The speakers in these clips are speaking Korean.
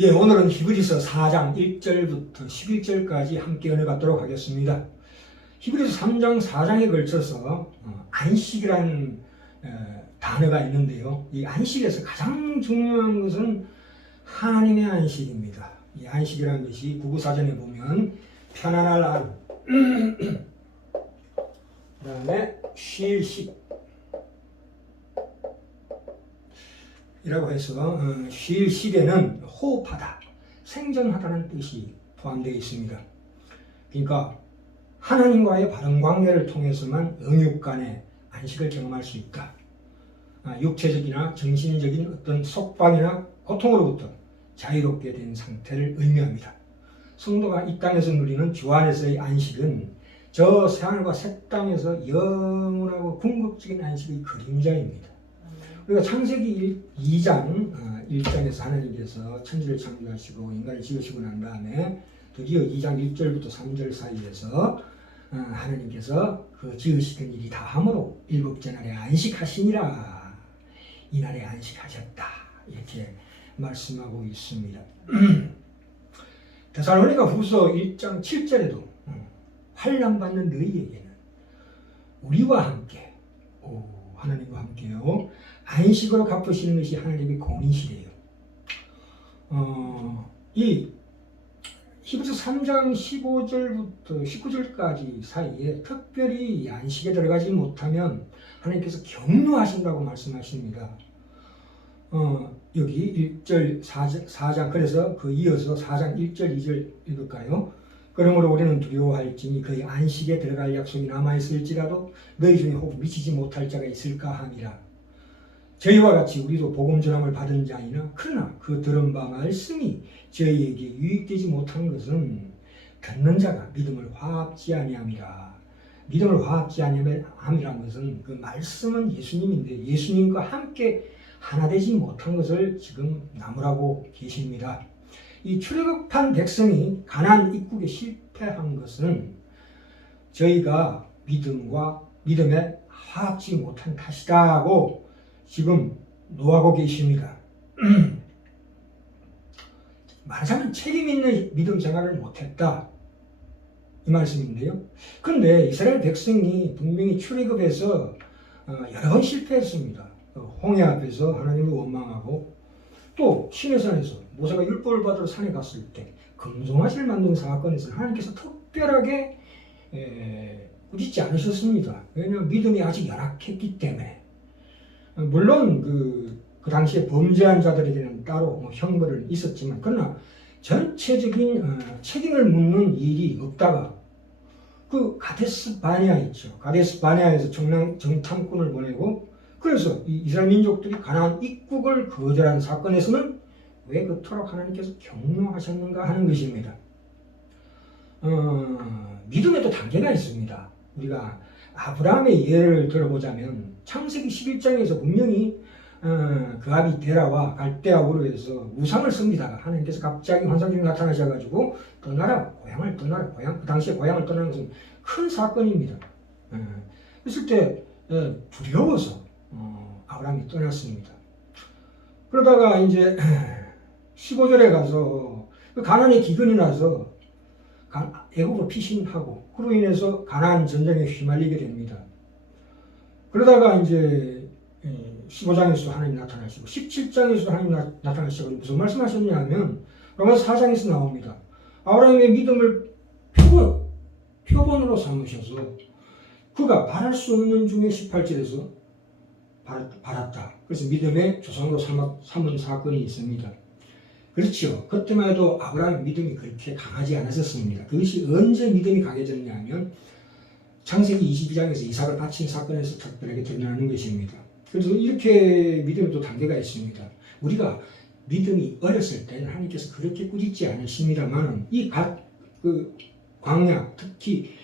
예, 오늘은 히브리서 4장 1절부터 11절까지 함께 은혜 받도록 하겠습니다. 히브리서 3장 4장에 걸쳐서 안식이라는 단어가 있는데요. 이 안식에서 가장 중요한 것은 하나님의 안식입니다. 이 안식이라는 것이 구구사전에 보면 편안할 하루, 그 다음에 쉴식 이라고 해서 쉴 시에는 호흡하다, 생존하다는 뜻이 포함되어 있습니다. 그러니까 하나님과의 바른 관계를 통해서만 영육 간의 안식을 경험할 수 있다. 육체적이나 정신적인 어떤 속박이나 고통으로부터 자유롭게 된 상태를 의미합니다. 성도가 이 땅에서 누리는 주 안에서의 안식은 저 새하늘과 새 땅에서 영원하고 궁극적인 안식의 그림자입니다. 우리가 창세기 2장 1장에서 하나님께서 천지를 창조하시고 인간을 지으시고 난 다음에 드디어 2장 1절부터 3절 사이에서 하나님께서 그 지으시던 일이 다함으로 일곱째 날에 안식하시니라. 이날에 안식하셨다. 이렇게 말씀하고 있습니다. 데살로니가 후서 1장 7절에도 환난받는 너희에게는 우리와 함께 하나님과 함께요 안식으로 갚으시는 것이 하나님의 공이시래요. 이 히브리서 3장 15절부터 19절까지 사이에 특별히 안식에 들어가지 못하면 하나님께서 경노하신다고 말씀하십니다. 여기 1절 4장 그래서 그 이어서 4장 1절 2절 읽을까요? 그러므로 우리는 두려워할지니 그의 안식에 들어갈 약속이 남아있을지라도 너희 중에 혹 미치지 못할 자가 있을까 함이라. 저희와 같이 우리도 복음 전함을 받은 자이나 그러나 그 들은 바 말씀이 저희에게 유익되지 못한 것은 듣는 자가 믿음을 화합지 아니함이라. 믿음을 화합지 아니함이란 것은 그 말씀은 예수님인데 예수님과 함께 하나 되지 못한 것을 지금 나무라고 계십니다. 이 출애굽한 백성이 가나안 입국에 실패한 것은 저희가 믿음에 화합지 못한 탓이다고 지금 노하고 계십니다. 말하자면 책임 있는 믿음 생활을 못했다 이 말씀인데요. 그런데 이스라엘 백성이 분명히 출애굽에서 여러 번 실패했습니다. 홍해 앞에서 하나님을 원망하고 또 시내산에서 모세가 율법을 받으러 산에 갔을 때 금송아지를 만든 사건에서 하나님께서 특별하게 꾸짖지 않으셨습니다. 왜냐하면 믿음이 아직 열악했기 때문에. 물론 그 당시에 범죄한 자들에게는 따로 형벌은 있었지만 그러나 전체적인 책임을 묻는 일이 없다가 그 가데스 바네아 있죠. 가데스 바네아에서 정탐꾼을 보내고 그래서 이 이스라엘 민족들이 가나안 입국을 거절한 사건에서는 왜 그토록 하나님께서 경노하셨는가 하는 것입니다. 믿음에도 단계가 있습니다. 우리가 아브라함의 예를 들어보자면 창세기 11장에서 분명히 그 아비 데라와 갈대아 우르에서 우상을 섬기다가 하나님께서 갑자기 환상 중에 나타나셔가지고 고향을 떠나라. 그 당시에 고향을 떠나는 것은 큰 사건입니다. 그랬을 때 두려워서 아브라함이 떠났습니다. 그러다가 이제 15절에 가서 가나안에 기근이 나서 애국으로 피신하고 그로 인해서 가나안 전쟁에 휘말리게 됩니다. 그러다가 이제 15장에서 하나님 나타나시고 17장에서 하나님 나타나시고 무슨 말씀하셨냐 하면 로마서 4장에서 나옵니다. 아브라함의 믿음을 표본으로 삼으셔서 그가 바랄 수 없는 중에 18절에서 바랐다. 그래서 믿음의 조상으로 삼은 사건이 있습니다. 그렇죠. 그때만 해도 아브라함의 믿음이 그렇게 강하지 않았었습니다. 그것이 언제 믿음이 강해졌냐 하면 창세기 22장에서 이삭을 바친 사건에서 특별하게 드러나는 것입니다. 그래서 이렇게 믿음에도 단계가 있습니다. 우리가 믿음이 어렸을 때는 하나님께서 그렇게 꾸짖지 않으십니다만 이 광야 특히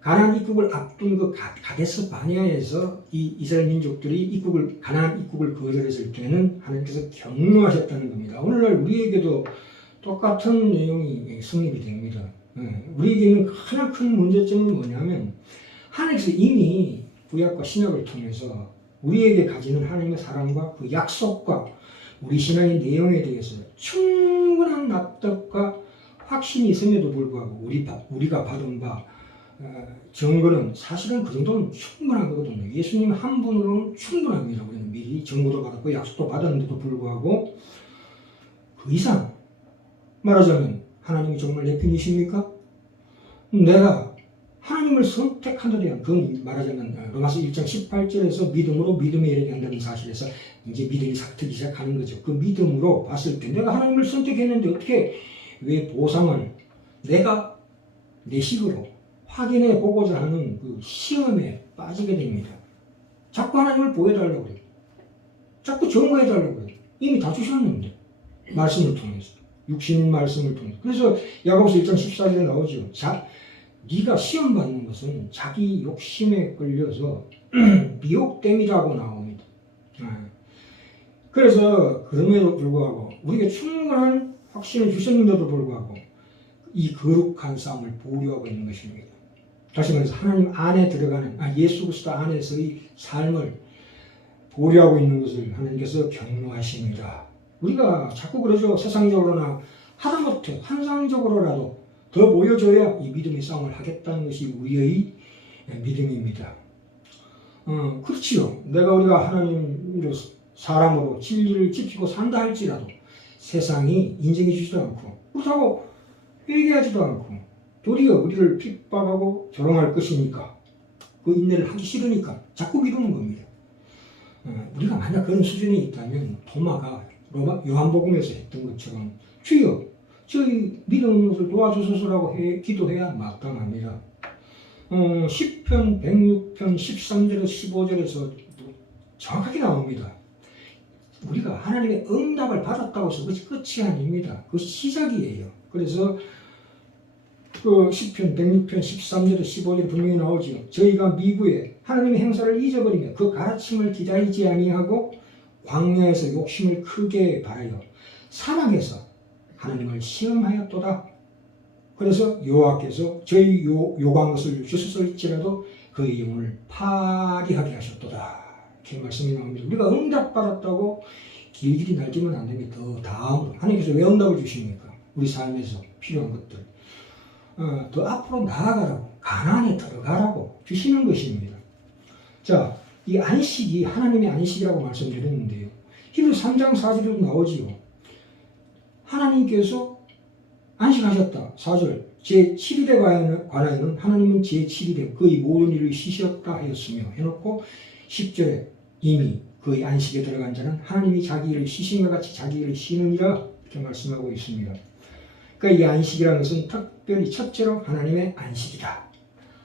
가나안 입국을 앞둔 그 가데스 바네아에서 이 이스라엘 민족들이 가나안 입국을 거절했을 때는 하나님께서 경노하셨다는 겁니다. 오늘날 우리에게도 똑같은 내용이 성립이 됩니다. 우리에게는 가장 큰 문제점은 뭐냐면 하나님께서 이미 구약과 신약을 통해서 우리에게 가지는 하나님의 사랑과 그 약속과 우리 신앙의 내용에 대해서 충분한 납득과 확신이 있음에도 불구하고 우리가 받은 바 증거는 사실은 그 정도는 충분하거든요. 예수님 한 분으로는 충분합니다. 우리는 미리 증거도 받았고 약속도 받았는데도 불구하고 그 이상 말하자면 하나님이 정말 내 편이십니까? 내가 하나님을 선택한다면 그건 말하자면 로마서 1장 18절에서 믿음으로 믿음에 이르게 한다는 사실에서 이제 믿음이 삭트기 시작하는 거죠. 그 믿음으로 봤을 때 내가 하나님을 선택했는데 어떻게 왜 보상을 내가 내 식으로 확인해 보고자 하는 그 시험에 빠지게 됩니다. 자꾸 하나님을 보여달라고 그래요. 자꾸 증거해달라고 그래요. 이미 다 주셨는데 말씀을 통해서 육신 말씀을 통해서. 그래서 야고보서 1장 14절에 나오죠. 네가 시험 받는 것은 자기 욕심에 끌려서 미혹됨이라고 나옵니다. 그래서 그럼에도 불구하고 우리가 충분한 확신을 주셨는데도 불구하고 이 거룩한 싸움을 보류하고 있는 것입니다. 다시 말해서 하나님 안에 들어가는 예수 그리스도 안에서의 삶을 보류하고 있는 것을 하나님께서 경고하십니다. 우리가 자꾸 그러죠. 세상적으로나 하다못해 환상적으로라도 더 보여줘야 이 믿음의 싸움을 하겠다는 것이 우리의 믿음입니다. 그렇지요. 우리가 하나님으로 사람으로 진리를 지키고 산다 할지라도 세상이 인정해 주지도 않고 그렇다고 회개하지도 않고 도리어 우리를 핍박하고 조롱할 것이니까 그 인내를 하기 싫으니까 자꾸 미루는 겁니다. 우리가 만약 그런 수준에 있다면 도마가 요한복음에서 했던 것처럼 주여 저희 믿는 것을 도와주소서라고 기도해야 마땅합니다. 10편, 106편, 13절에서 15절에서 정확하게 나옵니다. 우리가 하나님의 응답을 받았다고 해서 그것이 끝이 아닙니다. 그것이 시작이에요. 그래서 그 10편, 106편, 13절에서 15절에 분명히 나오죠. 저희가 미구에 하나님의 행사를 잊어버리며 그 가르침을 기다리지 아니하고 광야에서 욕심을 크게 바라여 사막에서 하나님을 시험하였도다. 그래서 여호와께서 저희 요구한 것을 주셨을지라도 그의 영혼을 파리하게 하셨도다. 이렇게 말씀이 나옵니다. 우리가 응답받았다고 길길이 날뛰면 안 됩니다. 더 다음으로 하나님께서 왜 응답을 주십니까? 우리 삶에서 필요한 것들 더 앞으로 나아가라고 가나안에 들어가라고 주시는 것입니다. 자, 이 안식이 하나님의 안식이라고 말씀드렸는데요. 히브리 3장 4절에도 나오지요. 하나님께서 안식하셨다. 4절 제7일에 관하여는 하나님은 제7일에 그의 모든 일을 쉬셨다 하였으며 해놓고 10절에 이미 그의 안식에 들어간 자는 하나님이 자기 일을 쉬신 것 같이 자기 일을 쉬느니라 이렇게 말씀하고 있습니다. 그러니까 이 안식이라는 것은 특별히 첫째로 하나님의 안식이다.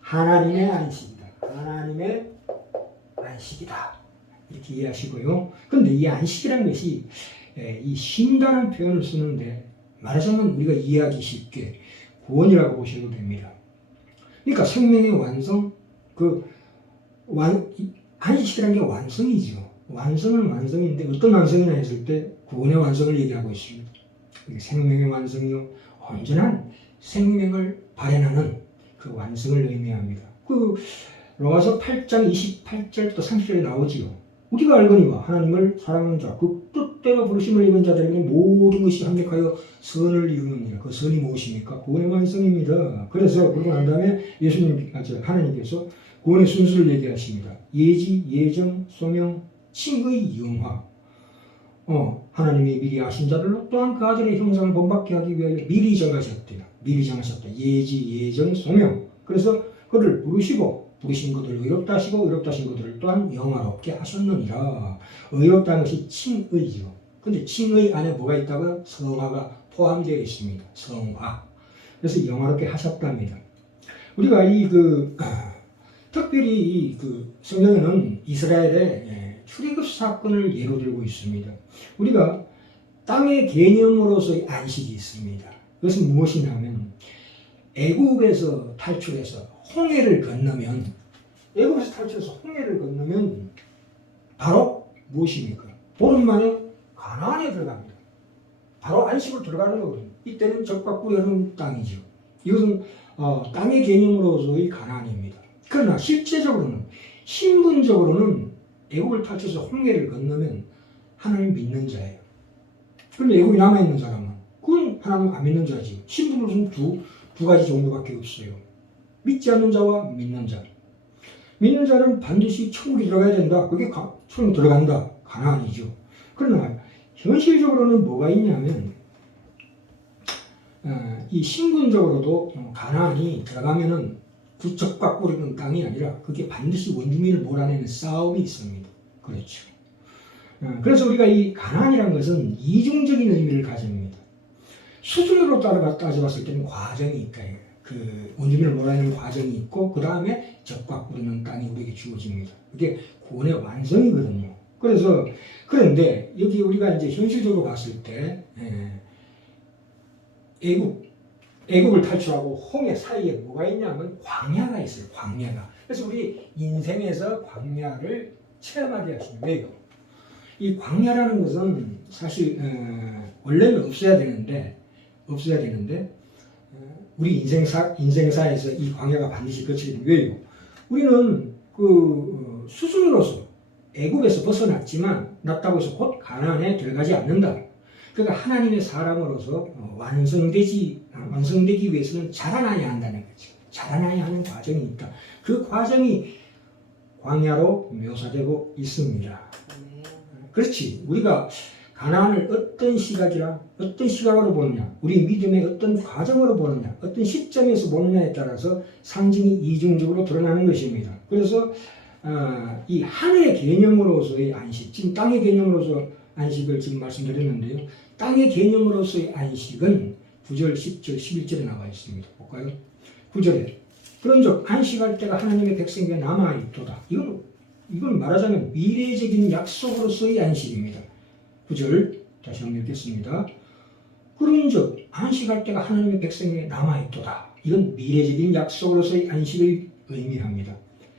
하나님의 안식이다. 하나님의 안식이다. 이렇게 이해하시고요. 그런데 이 안식이라는 것이 이 쉰다는 표현을 쓰는데 말하자면 우리가 이해하기 쉽게 구원이라고 보셔도 됩니다. 그러니까 생명의 완성, 안식이라는 게 완성이죠. 완성은 완성인데 어떤 완성이냐 했을 때 구원의 완성을 얘기하고 있습니다. 생명의 완성이요. 온전한 생명을 발현하는 그 완성을 의미합니다. 로마서 8장 28절부터 30절에 나오지요. 우리가 알거니와 하나님을 사랑하는 자, 그 뜻대로 부르심을 입은 자들에게 모든 것이 합력하여 선을 이루느니라. 그 선이 무엇입니까? 구원의 완성입니다. 그래서 그러고 난 다음에 하나님께서 구원의 순수를 얘기하십니다. 예지, 예정, 소명, 칭의, 영화. 하나님이 미리 아신 자들로 또한 그 아들의 형상을 본받게 하기 위하여 미리 정하셨대요. 미리 정하셨다. 예지, 예정, 소명. 그래서 그를 부르신 것들을 의롭다 하시고 의롭다 하신 것들을 또한 영화롭게 하셨느니라. 의롭다는 것이 칭의죠. 근데 칭의 안에 뭐가 있다고요? 성화가 포함되어 있습니다. 성화. 그래서 영화롭게 하셨답니다. 우리가 특별히 성경에는 이스라엘의 출애굽 사건을 예로 들고 있습니다. 우리가 땅의 개념으로서의 안식이 있습니다. 그것은 무엇이냐면 애굽에서 탈출해서 홍해를 건너면 바로 무엇입니까? 보름 만에 가나안에 들어갑니다. 바로 안식으로 들어가는 거거든요. 이때는 적과 꿀이 흐르는 땅이죠. 이것은 땅의 개념으로서의 가나안입니다. 그러나 실제적으로는 신분적으로는 애국을 탈출해서 홍해를 건너면 하나님 믿는 자예요. 그런데 애국이 남아있는 사람은 그건 하나님 안 믿는 자지. 신분으로서는 두 가지 종류밖에 없어요. 믿지 않는 자와 믿는 자. 믿는 자는 반드시 천국에 들어가야 된다. 그게 천국 들어간다. 가나안이죠. 그러나 현실적으로는 뭐가 있냐면 이 신분적으로도 가나안이 들어가면은 부적박 꾸리는 땅이 아니라 그게 반드시 원주민을 몰아내는 싸움이 있습니다. 그렇죠. 그래서 우리가 이 가나안이라는 것은 이중적인 의미를 가집니다. 수준으로 따져봤을 때는 과정이 있다. 그 원주민을 몰아내는 과정이 있고 그 다음에 적박 꾸리는 땅이 우리에게 주어집니다. 그게 구원의 완성이거든요. 그래서 그런데 여기 우리가 이제 현실적으로 봤을 때 애국을 탈출하고 홍해 사이에 뭐가 있냐면 광야가 있어요. 광야가. 그래서 우리 인생에서 광야를 체험하게 하십니다. 왜요? 이 광야라는 것은 사실 원래는 없어야 되는데 우리 인생사에서 이 광야가 반드시 거치게 됩니다. 왜요? 우리는 그 수순으로서 애국에서 벗어났지만 났다고 해서 곧 가나안에 들어가지 않는다. 그러니까 하나님의 사람으로서 완성되기 위해서는 자라나야 한다는 거죠. 자라나야 하는 과정이 있다. 그 과정이 광야로 묘사되고 있습니다. 그렇지. 우리가 가나안을 어떤 시각으로 보느냐, 우리 믿음의 어떤 과정으로 보느냐, 어떤 시점에서 보느냐에 따라서 상징이 이중적으로 드러나는 것입니다. 그래서 이 하늘의 개념으로서의 안식, 지금 땅의 개념으로서 안식을 지금 말씀드렸는데요. 땅의 개념으로서의 안식은 9절, 10절, 11절에 나와 있습니다. 볼까요? 9절에 그런즉 안식할 때가 하나님의 백성에게 남아있도다. 이건 말하자면 미래적인 약속으로서의 안식입니다. 9절 다시 한번 읽겠습니다. 그런즉 안식할 때가 하나님의 백성에게 남아있도다. 이건 미래적인 약속으로서의 안식을 의미합니다.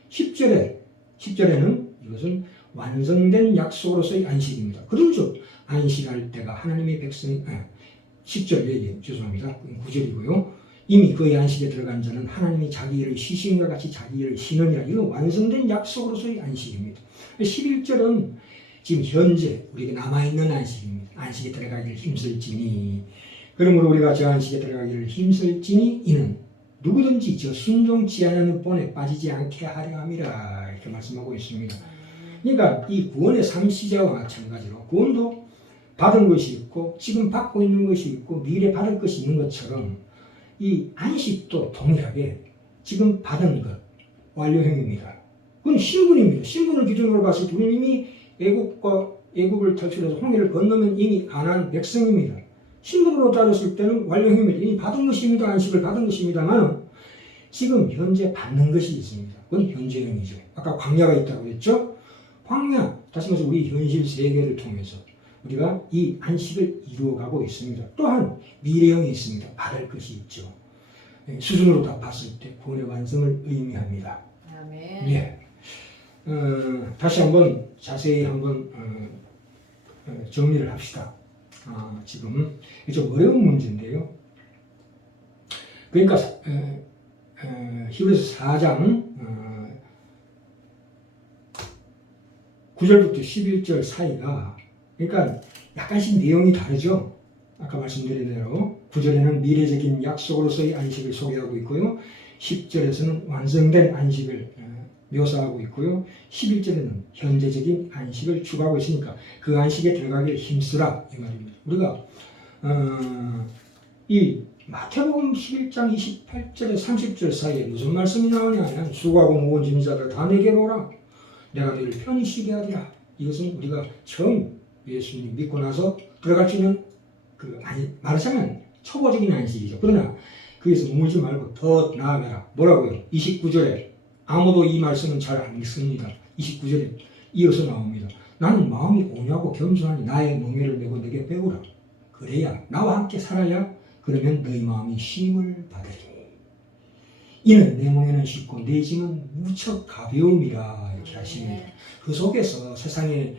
10절에는 이것은 완성된 약속으로서의 안식입니다. 그런즉 안식할 때가 하나님의 백성이 10절 얘기 죄송합니다. 9절이고요. 이미 그의 안식에 들어간 자는 하나님이 자기 일을 쉬심과 같이 자기 일을 쉬느니라. 이건 완성된 약속으로서의 안식입니다. 11절은 지금 현재 우리에게 남아있는 안식입니다. 안식에 들어가기를 힘쓸지니 그러므로 우리가 저 안식에 들어가기를 힘쓸지니 이는 누구든지 저 순종치 않은 본에 빠지지 않게 하려 함이라. 이렇게 말씀하고 있습니다. 그러니까 이 구원의 3시제와 마찬가지로 구원도 받은 것이 있고 지금 받고 있는 것이 있고 미래 받을 것이 있는 것처럼 이 안식도 동일하게 지금 받은 것 완료형입니다. 그건 신분입니다. 신분을 기준으로 봤을 때 우리는 이미 애국을 탈출해서 홍해를 건너면 이미 가나안 백성입니다. 신분으로 따졌을 때는 완료형입니다. 이미 받은 것입니다. 안식을 받은 것입니다만 지금 현재 받는 것이 있습니다. 그건 현재형이죠. 아까 광야가 있다고 했죠. 광야, 다시 말해서 우리 현실 세계를 통해서 우리가 이 안식을 이루어가고 있습니다. 또한 미래형이 있습니다. 받을 것이 있죠. 수준으로 다 봤을 때 구원의 완성을 의미합니다. 아멘. 예. 다시 한번 자세히 한번 정리를 합시다. 지금 좀 어려운 문제인데요. 그러니까 히브리서 4장 9절부터 11절 사이가 그러니까 약간씩 내용이 다르죠. 아까 말씀드린 대로 9절에는 미래적인 약속으로서의 안식을 소개하고 있고요. 10절에서는 완성된 안식을 묘사하고 있고요. 11절에는 현재적인 안식을 추구하고 있으니까 그 안식에 들어가기를 힘쓰라 이 말입니다. 우리가 이 마태복음 11장 28절에 30절 사이에 무슨 말씀이 나오냐면 수고하고 무거운 짐 자들 다 내게로 오라. 내가 너희를 편히 쉬게 하리라. 이것은 우리가 처음 예수님 믿고 나서 들어갈 수 있는 말하자면 초보적인 안식이죠. 그러나 거기서 머물지 말고 더 나아가라. 뭐라고요? 29절에 아무도 이 말씀은 잘 안 읽습니다. 29절에 이어서 나옵니다. 나는 마음이 온유하고 겸손하니 나의 멍에를 메고 내게 배우라. 그래야 나와 함께 살아야 그러면 너희 마음이 쉼을 받으리니 이는 내 멍에는 쉽고 내 짐은 무척 가벼움이라. 이렇게 하십니다. 그 속에서 세상에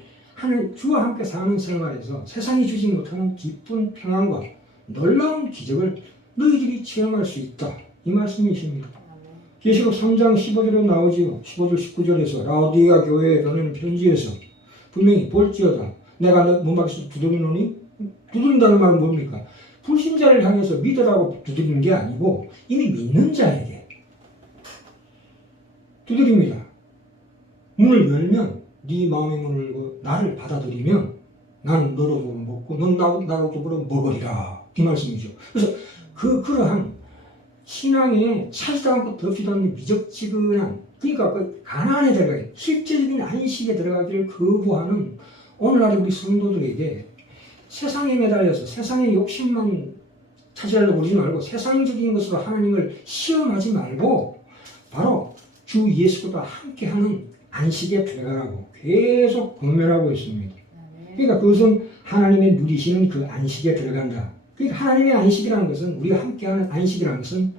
주와 함께 사는 생활에서 세상이 주지 못하는 기쁜 평안과 놀라운 기적을 너희들이 체험할 수 있다. 이 말씀이십니다. 계시록 3장 15절에 나오지요. 15절 19절에서 라오디게아 교회에 보내는 편지에서 분명히 볼지어다 내가 너 문 밖에서 두드리노니 두드린다는 말은 뭡니까? 불신자를 향해서 믿으라고 두드리는 게 아니고 이미 믿는 자에게 두드립니다. 문을 열면 네 마음의 문을 열고 나를 받아들이면 나는 너로부터 먹고 넌 나로부터 먹으리라. 이 말씀이죠. 그래서 그러한 신앙에 차지도 않고 덮지도 않는 미적지근한, 그러니까 그 가난에 들어가게 실제적인 안식에 들어가기를 거부하는 오늘날 우리 성도들에게 세상에 매달려서 세상의 욕심만 차지하려고 그러지 말고 세상적인 것으로 하나님을 시험하지 말고 바로 주 예수보다 함께하는 안식에 들어가라고 계속 권면하고 있습니다. 그러니까 그것은 하나님의 누리시는 그 안식에 들어간다. 그러니까 하나님의 안식이라는 것은, 우리가 함께하는 안식이라는 것은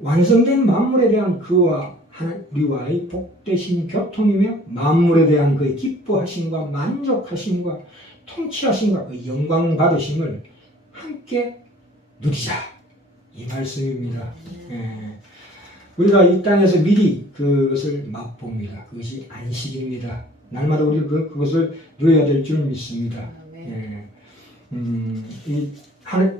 완성된 만물에 대한 그와 우리와의 복되신 교통이며 만물에 대한 그의 기뻐하심과 만족하심과 통치하심과 그 영광 받으심을 함께 누리자, 이 말씀입니다. 우리가 이 땅에서 미리 그것을 맛봅니다. 그것이 안식입니다. 날마다 우리 그것을 누려야 될 줄 믿습니다.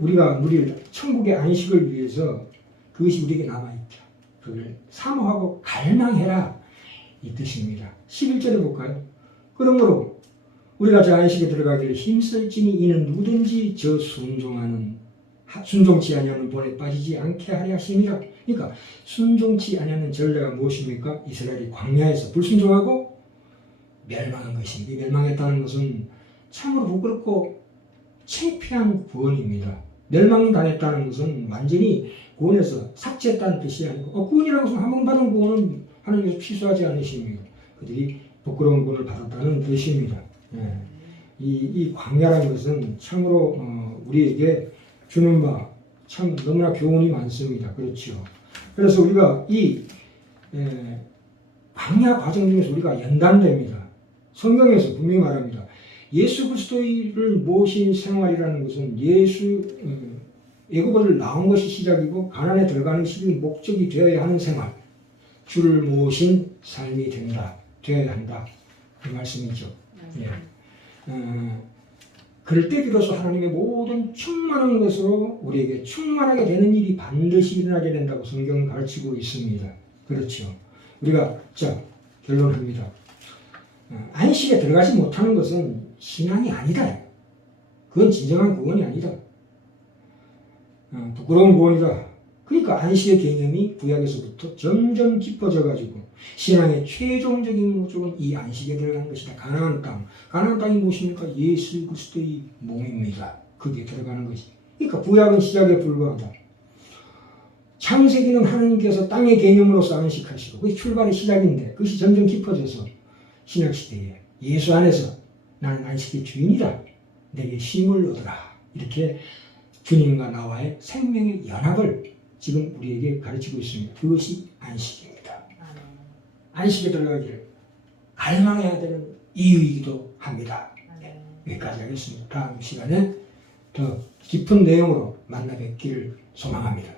우리가 누릴 천국의 안식을 위해서 그것이 우리에게 남아있다. 그걸 사모하고 갈망해라, 이 뜻입니다. 11절에 볼까요? 그러므로 우리가 저 안식에 들어가기를 힘쓸지니 이는 누구든지 저 순종치 아니하는 본에 빠지지 않게 하려 하심이라. 그러니까 순종치 아니하는 전례가 무엇입니까? 이스라엘이 광야에서 불순종하고 멸망한 것입니다. 이 멸망했다는 것은 참으로 부끄럽고 창피한 구원입니다. 멸망당했다는 것은 완전히 구원에서 삭제했다는 뜻이 아니고, 구원이라는 것은 한 번 받은 구원은 하나님께서 취소하지 않으십니다. 그들이 부끄러운 구원을 받았다는 뜻입니다. 이 광야라는 것은 참으로 우리에게 주는 바 참 너무나 교훈이 많습니다. 그렇죠. 그래서 우리가 이 광야 과정 중에서 우리가 연단됩니다. 성경에서 분명히 말합니다. 예수 그리스도를 모신 생활이라는 것은 애굽을 나온 것이 시작이고 가난에 들어가는 시기 목적이 되어야 하는 생활, 주를 모신 삶이 되어야 한다, 그 말씀이죠. 그럴 때 비로소 하나님의 모든 충만한 것으로 우리에게 충만하게 되는 일이 반드시 일어나게 된다고 성경은 가르치고 있습니다. 그렇죠. 우리가 결론합니다. 안식에 들어가지 못하는 것은 신앙이 아니다. 그건 진정한 구원이 아니다. 부끄러운 구원이다. 그러니까 안식의 개념이 구약에서부터 점점 깊어져가지고 신앙의 최종적인 목적은 이 안식에 들어가는 것이다. 가나안 땅. 가나안 땅이 무엇입니까? 예수 그리스도의 몸입니다. 거기에 들어가는 것이. 그러니까 구약은 시작에 불과하다. 창세기는 하나님께서 땅의 개념으로서 안식하시고 그게 출발의 시작인데 그것이 점점 깊어져서 신약시대에 예수 안에서 나는 안식의 주인이다. 내게 쉼을 얻어라. 이렇게 주님과 나와의 생명의 연합을 지금 우리에게 가르치고 있습니다. 그것이 안식입니다. 안식에 들어가기를 갈망해야 되는 이유이기도 합니다. 여기까지 하겠습니다. 다음 시간에 더 깊은 내용으로 만나 뵙기를 소망합니다.